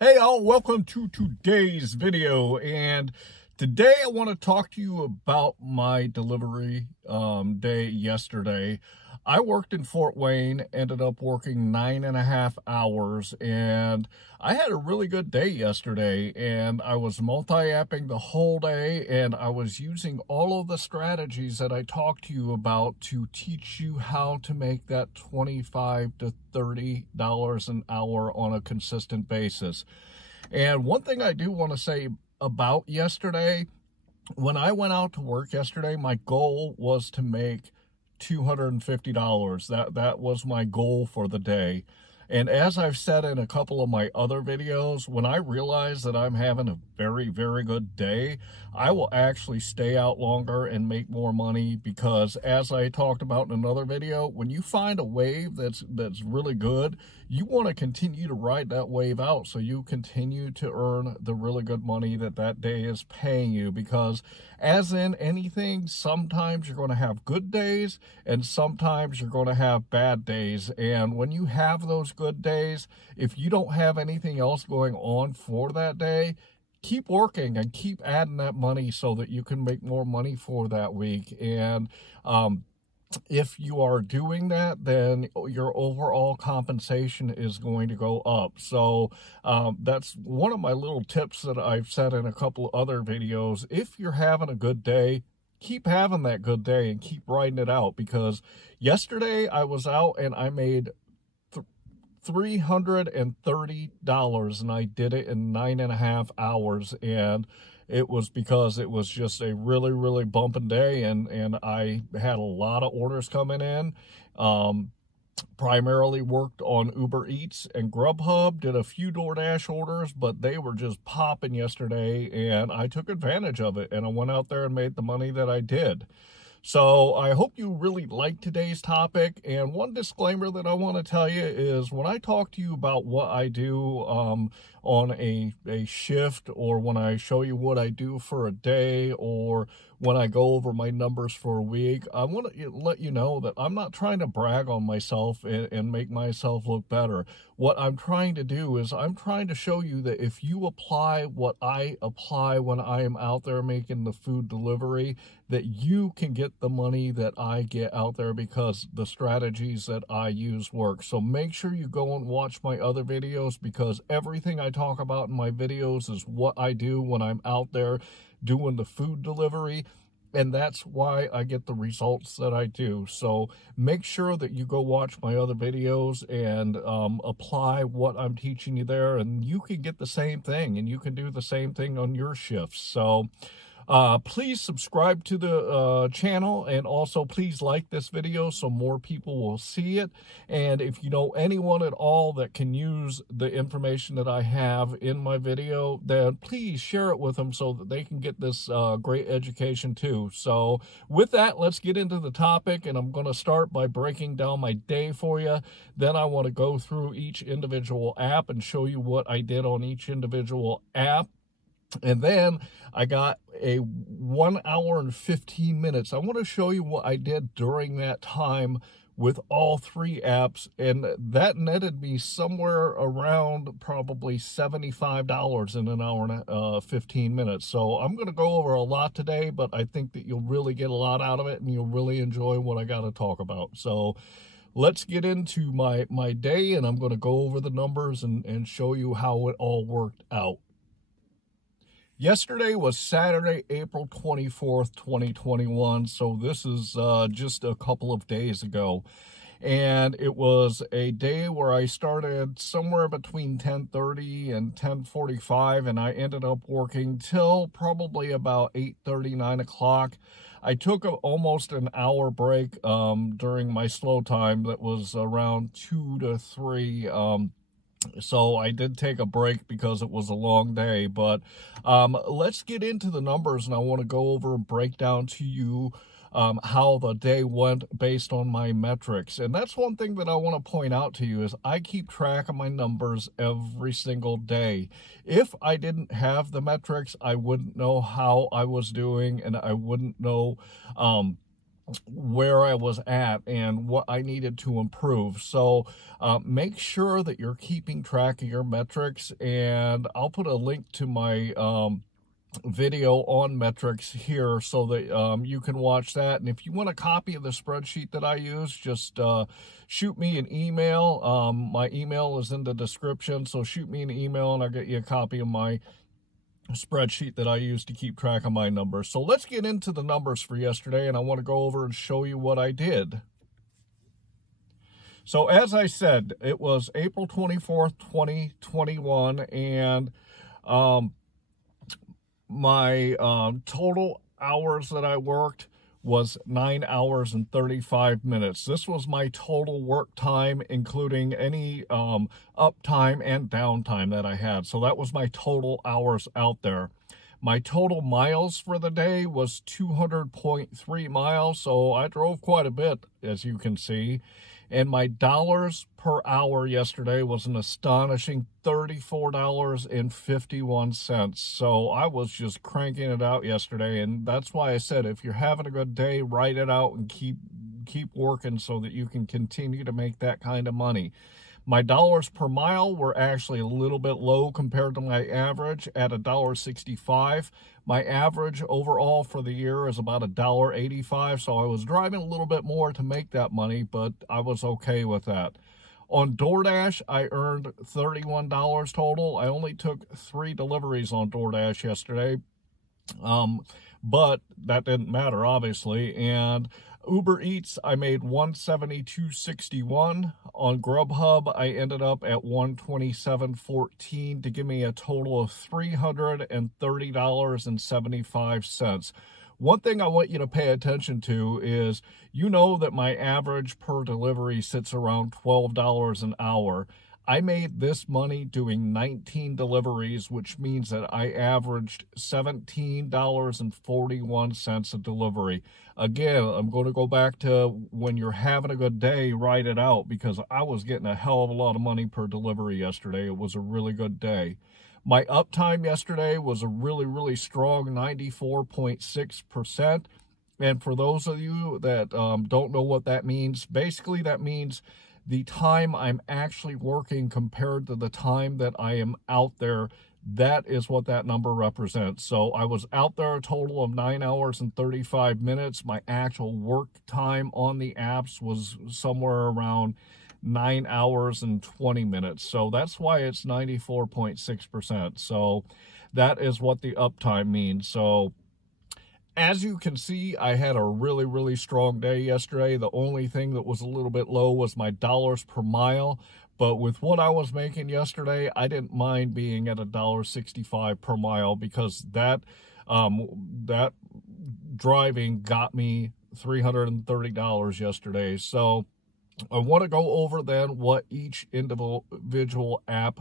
Hey all, welcome to today's video, and today I want to talk to you about my delivery day yesterday. I worked in Fort Wayne, ended up working 9.5 hours, and I had a really good day yesterday, and I was multi-apping the whole day, and I was using all of the strategies that I talked to you about to teach you how to make that $25 to $30 an hour on a consistent basis. And one thing I do want to say about yesterday, when I went out to work yesterday, my goal was to make $250. That was my goal for the day. And as I've said in a couple of my other videos, when I realize that I'm having a very, very good day, I will actually stay out longer and make more money, because as I talked about in another video, when you find a wave that's really good, you want to continue to ride that wave out so you continue to earn the really good money that day is paying you. Because as in anything, sometimes you're going to have good days and sometimes you're going to have bad days. And when you have those good days, if you don't have anything else going on for that day, keep working and keep adding that money so that you can make more money for that week. And if you are doing that, then your overall compensation is going to go up. So that's one of my little tips that I've said in a couple of other videos. If you're having a good day, keep having that good day and keep riding it out. Because yesterday I was out and I made $330, and I did it in 9.5 hours. And it was because it was just a really, really bumping day, and I had a lot of orders coming in. Primarily worked on Uber Eats and GrubHub, did a few DoorDash orders, but they were just popping yesterday, and I took advantage of it, and I went out there and made the money that I did. So I hope you really like today's topic. And one disclaimer that I want to tell you is, when I talk to you about what I do on a shift, or when I show you what I do for a day, or when I go over my numbers for a week, I want to let you know that I'm not trying to brag on myself and make myself look better. What I'm trying to do is I'm trying to show you that if you apply what I apply when I am out there making the food delivery, that you can get the money that I get out there, because the strategies that I use work. So make sure you go and watch my other videos, because everything I talk about in my videos is what I do when I'm out there doing the food delivery. And that's why I get the results that I do. So make sure that you go watch my other videos and apply what I'm teaching you there, and you can get the same thing, and you can do the same thing on your shifts. So please subscribe to the channel, and also please like this video so more people will see it. And if you know anyone at all that can use the information that I have in my video, then please share it with them so that they can get this great education too. So with that, let's get into the topic, and I'm going to start by breaking down my day for you. Then I want to go through each individual app and show you what I did on each individual app. And then I got a 1 hour and 15 minutes. I want to show you what I did during that time with all three apps, and that netted me somewhere around probably $75 in an hour and 15 minutes. So I'm going to go over a lot today, but I think that you'll really get a lot out of it, and you'll really enjoy what I got to talk about. So let's get into my day, and I'm going to go over the numbers and show you how it all worked out. Yesterday was Saturday, April 24th, 2021, so this is just a couple of days ago. And it was a day where I started somewhere between 10:30 and 10:45, and I ended up working till probably about 8:30, 9 o'clock. I took almost an hour break during my slow time that was around 2 to 3. So I did take a break because it was a long day, but let's get into the numbers, and I want to go over and break down to you how the day went based on my metrics. And that's one thing that I want to point out to you, is I keep track of my numbers every single day. If I didn't have the metrics, I wouldn't know how I was doing, and I wouldn't know where I was at and what I needed to improve. So make sure that you're keeping track of your metrics, and I'll put a link to my video on metrics here so that you can watch that. And if you want a copy of the spreadsheet that I use, just shoot me an email. My email is in the description, so shoot me an email and I'll get you a copy of my spreadsheet that I use to keep track of my numbers. So let's get into the numbers for yesterday, and I want to go over and show you what I did. So as I said, it was April 24th, 2021, and my total hours that I worked was 9 hours and 35 minutes. This was my total work time, including any uptime and downtime that I had. So that was my total hours out there. My total miles for the day was 200.3 miles, so I drove quite a bit, as you can see. And my dollars per hour yesterday was an astonishing $34.51. So I was just cranking it out yesterday, and that's why I said if you're having a good day, write it out and keep working so that you can continue to make that kind of money. My dollars per mile were actually a little bit low compared to my average at $1.65. My average overall for the year is about $1.85, so I was driving a little bit more to make that money, but I was okay with that. On DoorDash, I earned $31 total. I only took 3 deliveries on DoorDash yesterday, but that didn't matter, obviously. And Uber Eats, I made $172.61. On GrubHub, I ended up at $127.14 to give me a total of $330.75. One thing I want you to pay attention to is, you know that my average per delivery sits around $12 an hour. I made this money doing 19 deliveries, which means that I averaged $17.41 a delivery. Again, I'm going to go back to when you're having a good day, write it out, because I was getting a hell of a lot of money per delivery yesterday. It was a really good day. My uptime yesterday was a really, really strong 94.6%. And for those of you that don't know what that means, basically that means the time I'm actually working compared to the time that I am out there. That is what that number represents. So I was out there a total of 9 hours and 35 minutes. My actual work time on the apps was somewhere around 9 hours and 20 minutes. So that's why it's 94.6%. So that is what the uptime means. So as you can see, I had a really, really strong day yesterday. The only thing that was a little bit low was my dollars per mile. But with what I was making yesterday, I didn't mind being at $1.65 per mile, because that driving got me $330 yesterday. So I want to go over then what each individual app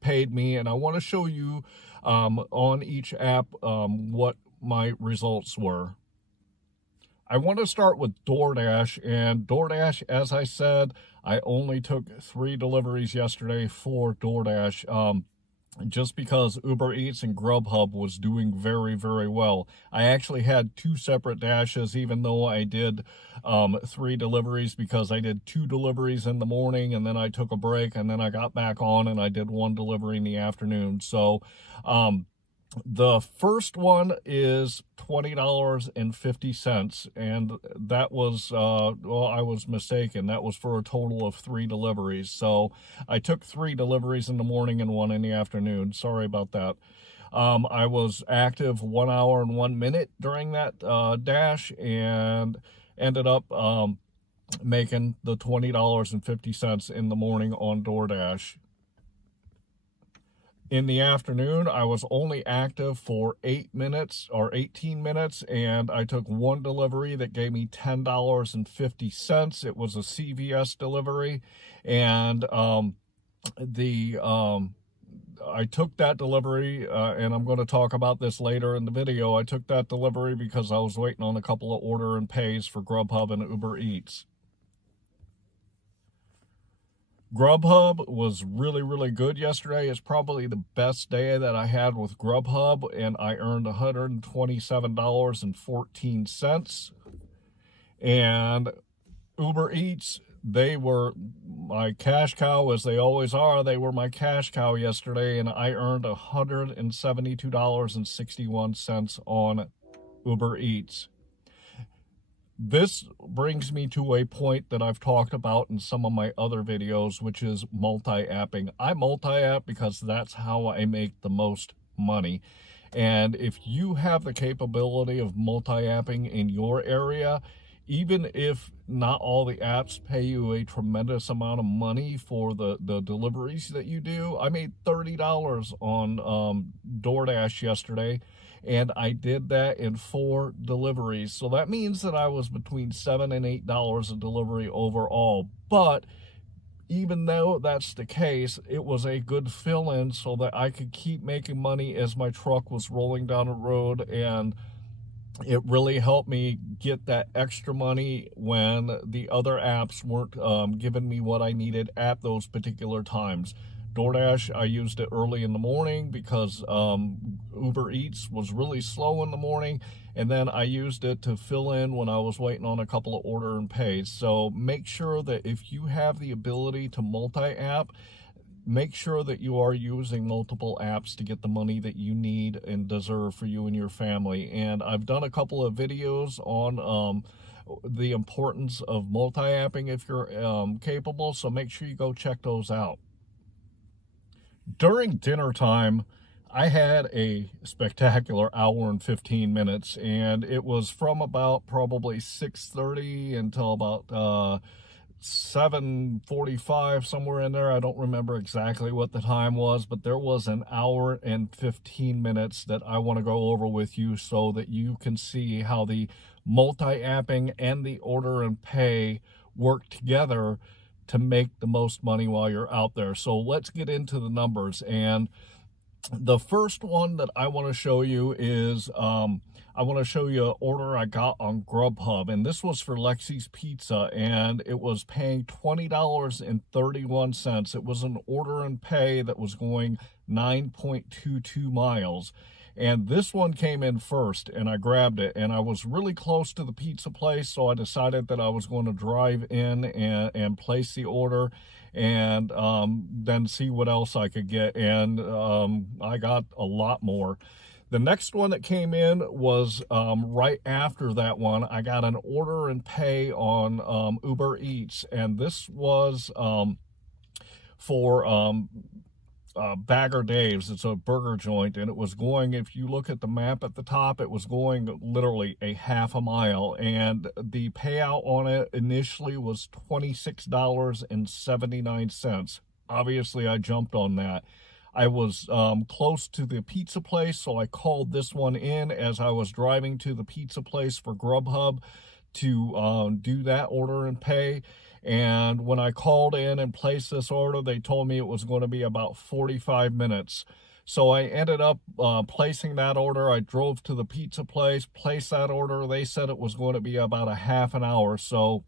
paid me, and I want to show you on each app what my results were. I want to start with DoorDash, and DoorDash, as I said, I only took 3 deliveries yesterday for DoorDash, just because Uber Eats and GrubHub was doing very, very well. I actually had 2 separate dashes, even though I did 3 deliveries, because I did 2 deliveries in the morning, and then I took a break, and then I got back on, and I did 1 delivery in the afternoon. So, the first one is $20.50, and that was, well, I was mistaken. That was for a total of 3 deliveries. So I took 3 deliveries in the morning and 1 in the afternoon. Sorry about that. I was active 1 hour and 1 minute during that dash, and ended up making the $20.50 in the morning on DoorDash. In the afternoon, I was only active for 8 minutes or 18 minutes, and I took 1 delivery that gave me $10.50. It was a CVS delivery, and I took that delivery, and I'm going to talk about this later in the video. I took that delivery because I was waiting on a couple of order and pays for GrubHub and Uber Eats. GrubHub was really, really good yesterday. It's probably the best day that I had with GrubHub, and I earned $127.14. And Uber Eats, they were my cash cow, as they always are. They were my cash cow yesterday, and I earned $172.61 on Uber Eats. This brings me to a point that I've talked about in some of my other videos, which is multi-apping. I multi-app because that's how I make the most money. And if you have the capability of multi-apping in your area, even if not all the apps pay you a tremendous amount of money for the deliveries that you do, I made $30 on DoorDash yesterday, and I did that in 4 deliveries. So that means that I was between $7 and $8 a delivery overall. But even though that's the case, it was a good fill-in so that I could keep making money as my truck was rolling down the road, and it really helped me get that extra money when the other apps weren't giving me what I needed at those particular times. DoorDash, I used it early in the morning because Uber Eats was really slow in the morning, and then I used it to fill in when I was waiting on a couple of order and pays. So make sure that if you have the ability to multi-app, make sure that you are using multiple apps to get the money that you need and deserve for you and your family. And I've done a couple of videos on the importance of multi-apping if you're capable, so make sure you go check those out. During dinner time, I had a spectacular hour and 15 minutes, and it was from about probably 6:30 until about 7:45, somewhere in there. I don't remember exactly what the time was, but there was an hour and 15 minutes that I want to go over with you so that you can see how the multi-apping and the order and pay work together to make the most money while you're out there. So let's get into the numbers. And the first one that I want to show you is I want to show you an order I got on GrubHub, and this was for Lexi's Pizza, and it was paying $20.31. It was an order and pay that was going 9.22 miles. And this one came in first, and I grabbed it, and I was really close to the pizza place, so I decided that I was going to drive in and place the order and then see what else I could get. And I got a lot more. The next one that came in was right after that one. I got an order and pay on Uber Eats, and this was for Bagger Dave's. It's a burger joint, and it was going, if you look at the map at the top, it was going literally a half a mile, and the payout on it initially was $26.79. Obviously, I jumped on that. I was close to the pizza place, so I called this one in as I was driving to the pizza place for GrubHub to do that order and pay. And when I called in and placed this order, they told me it was going to be about 45 minutes. So I ended up placing that order. I drove to the pizza place, placed that order. They said it was going to be about a half an hour. So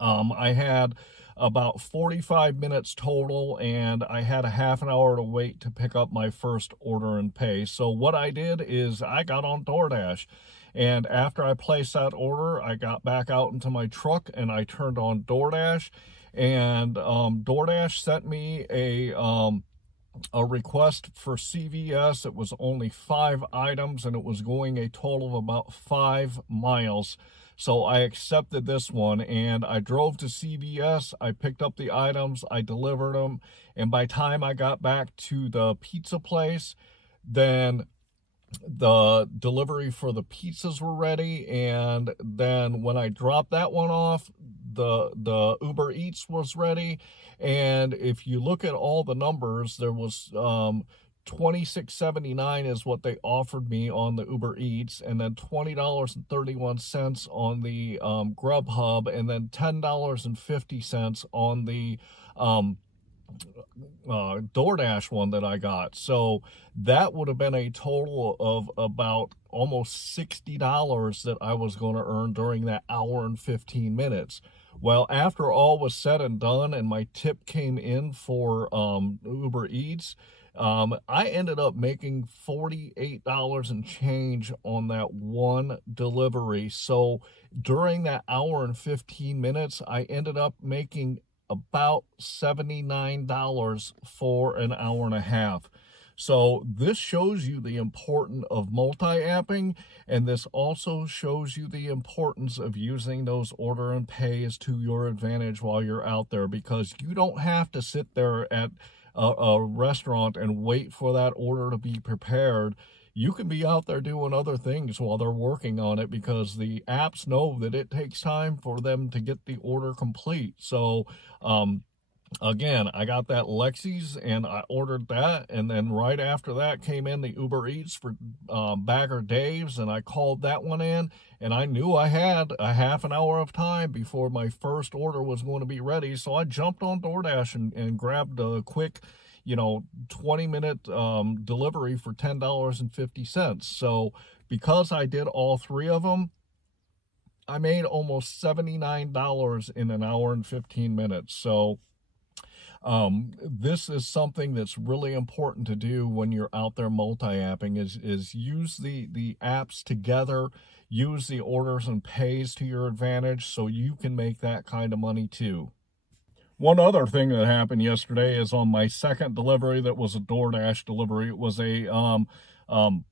I had about 45 minutes total, and I had a half an hour to wait to pick up my first order and pay. So what I did is I got on DoorDash. And after I placed that order, I got back out into my truck and I turned on DoorDash. And DoorDash sent me a request for CVS. It was only 5 items, and it was going a total of about 5 miles. So I accepted this one, and I drove to CVS. I picked up the items, I delivered them, and by the time I got back to the pizza place, then the delivery for the pizzas were ready. And then when I dropped that one off, the Uber Eats was ready. And if you look at all the numbers, there was $26.79 is what they offered me on the Uber Eats, and then $20.31 on the GrubHub, and then $10.50 on the DoorDash one that I got. So that would have been a total of about almost $60 that I was going to earn during that hour and 15 minutes. Well, after all was said and done, and my tip came in for Uber Eats, I ended up making $48 and change on that one delivery. So during that hour and 15 minutes, I ended up making about $79 for an hour and a half. So this shows you the importance of multi-apping, and this also shows you the importance of using those order and pays to your advantage while you're out there, because you don't have to sit there at a restaurant and wait for that order to be prepared. You can be out there doing other things while they're working on it, because the apps know that it takes time for them to get the order complete. So, again, I got that Lexi's and I ordered that, and then right after that came in the Uber Eats for Bagger Dave's, and I called that one in, and I knew I had a half an hour of time before my first order was going to be ready. So I jumped on DoorDash and grabbed a quick 20-minute delivery for $10.50. So because I did all three of them, I made almost $79 in an hour and 15 minutes. So this is something that's really important to do when you're out there multi-apping, is use the apps together, use the orders and pays to your advantage so you can make that kind of money too. One other thing that happened yesterday is on my second delivery that was a DoorDash delivery. It was a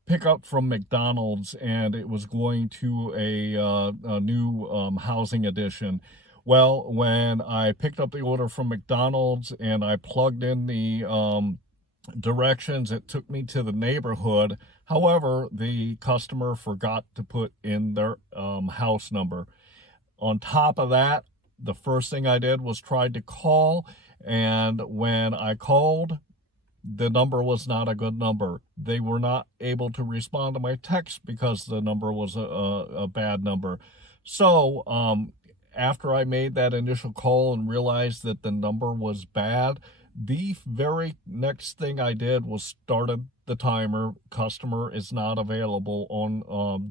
pickup from McDonald's, and it was going to a new housing addition. Well, when I picked up the order from McDonald's and I plugged in the directions, it took me to the neighborhood. However, the customer forgot to put in their house number. On top of that, the first thing I did was tried to call, and when I called, the number was not a good number. They were not able to respond to my text because the number was a bad number. So, after I made that initial call and realized that the number was bad, the very next thing I did was started the timer. Customer is not available. On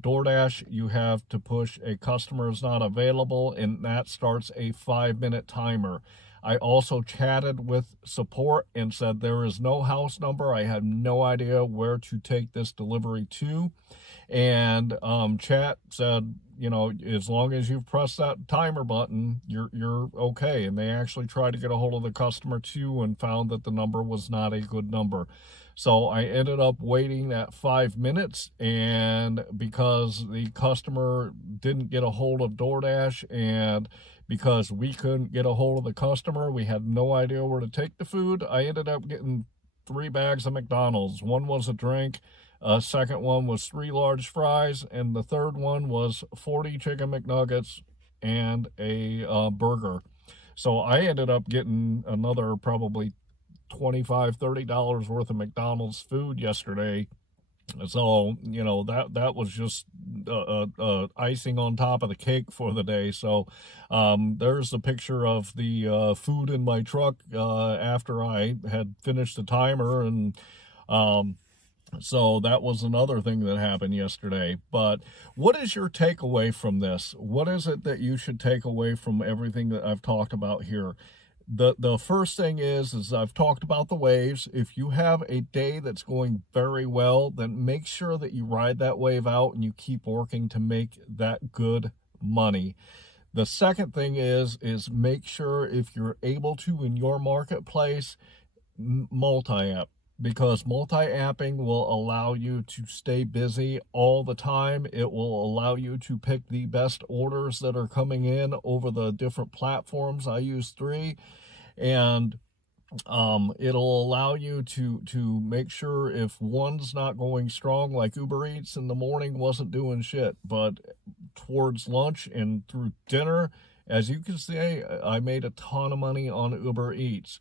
DoorDash, you have to push a customer is not available, and that starts a 5-minute timer. I also chatted with support and said there is no house number. I had no idea where to take this delivery to. And chat said, as long as you've pressed that timer button, you're okay. And they actually tried to get a hold of the customer too and found that the number was not a good number. So I ended up waiting that 5 minutes, and because the customer didn't get a hold of DoorDash, and because we couldn't get a hold of the customer, we had no idea where to take the food, I ended up getting 3 bags of McDonald's. One was a drink, second one was 3 large fries, and the third one was 40 chicken McNuggets and a burger. So I ended up getting another probably $25, $30 worth of McDonald's food yesterday. So, that was just icing on top of the cake for the day. So, there's a picture of the food in my truck after I had finished the timer, and so that was another thing that happened yesterday. But what is your takeaway from this? What is it that you should take away from everything that I've talked about here? The first thing is I've talked about the waves. If you have a day that's going very well, then make sure that you ride that wave out and you keep working to make that good money. The second thing is make sure, if you're able to in your marketplace, multi-app, because multi-apping will allow you to stay busy all the time. It will allow you to pick the best orders that are coming in over the different platforms. I use 3, and it'll allow you to make sure if one's not going strong, like Uber Eats in the morning wasn't doing shit, but towards lunch and through dinner, as you can see, I made a ton of money on Uber Eats.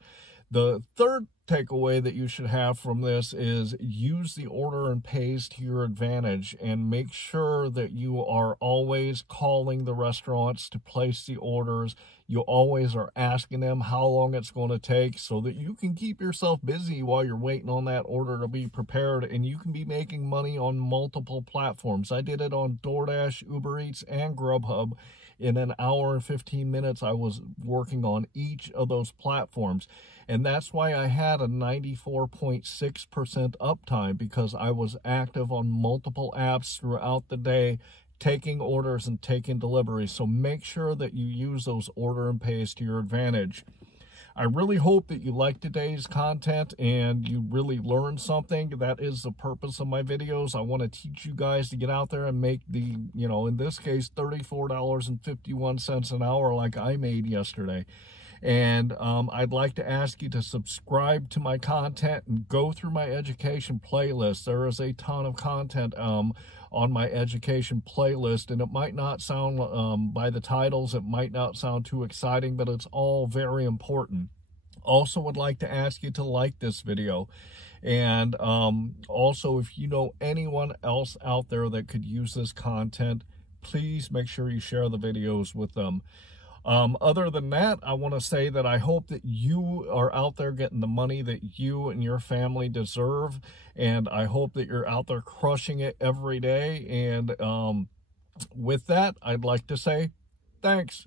The third takeaway that you should have from this is use the order and pays to your advantage, and make sure that you are always calling the restaurants to place the orders. You always are asking them how long it's going to take, so that you can keep yourself busy while you're waiting on that order to be prepared, and you can be making money on multiple platforms. I did it on DoorDash, Uber Eats, and GrubHub, in an hour and 15 minutes, I was working on each of those platforms. And that's why I had a 94.6% uptime, because I was active on multiple apps throughout the day, taking orders and taking deliveries. So make sure that you use those order and pays to your advantage. I really hope that you liked today's content and you really learned something. That is the purpose of my videos. I want to teach you guys to get out there and make the, in this case, $34.51 an hour like I made yesterday. And I'd like to ask you to subscribe to my content and go through my education playlist. There is a ton of content on my education playlist, and it might not sound, by the titles, it might not sound too exciting, but it's all very important. Also would like to ask you to like this video. And also, if you know anyone else out there that could use this content, please make sure you share the videos with them. Other than that, I want to say that I hope that you are out there getting the money that you and your family deserve. And I hope that you're out there crushing it every day. And with that, I'd like to say thanks.